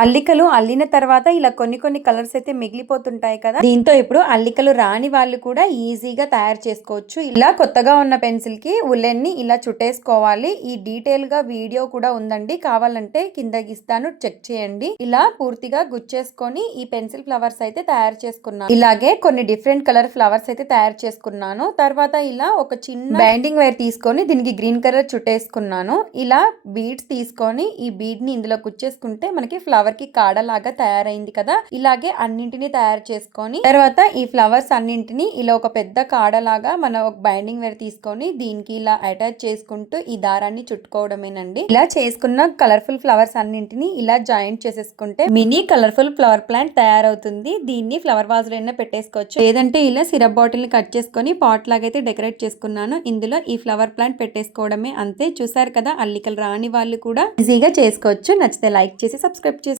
అల్లికలు అల్లిన తర్వాత ఇలా కొన్ని కొన్ని కలర్స్ అయితే మిగిలిపోతుంటాయి కదా. దీంతో ఇప్పుడు అల్లికలు రాని వాళ్ళు కూడా ఈజీగా తయారు చేసుకోవచ్చు. ఇలా కొత్తగా ఉన్న పెన్సిల్కి ఉలెన్ని ఇలా చుట్టేసుకోవాలి. ఈ డీటెయిల్గా వీడియో కూడా ఉందండి. కావాలంటే కింద ఇస్తాను. చెక్ చేయండి. ఇలా పూర్తిగా గుచ్చేసుకొని ఈ పెన్సిల్ ఫ్లవర్స్ అయితే తయారు చేసుకున్నాను. ఇలాగే కొన్ని డిఫరెంట్ కలర్ ఫ్లవర్స్ అయితే తయారు చేసుకున్నాను. తర్వాత ఇలా ఒక చిన్న బైండింగ్ వైర్ తీసుకొని దీనికి గ్రీన్ కలర్ చుట్టేసుకున్నాను. ఇలా బీడ్స్ తీసుకొని ఈ బీడ్ని ఇందులో గుచ్చేసుకుంటే మనకి ఫ్లవర్ కి కాడలాగా తయారైంది కదా ఇలాగే అన్నింటిని తయారు చేసుకొని తర్వాత ఈ ఫ్లవర్స్ అన్నింటిని ఇలా ఒక పెద్ద కాడలాగా మనం ఒక బైండింగ్ వేర్ తీసుకొని దీనికి ఇలా అటాచ్ చేసుకుంటూ ఈ దారాన్ని చుట్టుకోవడమేనండి. ఇలా చేసుకున్న కలర్ఫుల్ ఫ్లవర్స్ అన్నింటిని ఇలా జాయింట్ చేసేసుకుంటే మినీ కలర్ఫుల్ ఫ్లవర్ ప్లాంట్ తయారవుతుంది. దీన్ని ఫ్లవర్ వాజ్ అయినా పెట్టేసుకోవచ్చు. లేదంటే ఇలా సిరప్ బాటిల్ని కట్ చేసుకొని పాట్ లాగా అయితే డెకరేట్ చేసుకున్నాను. ఇందులో ఈ ఫ్లవర్ ప్లాంట్ పెట్టేసుకోవడమే అంతే. చూసారు కదా అల్లికలు రాని వాళ్ళు కూడా ఈజీగా చేసుకోవచ్చు. నచ్చితే లైక్ చేసి సబ్స్క్రైబ్ చేసి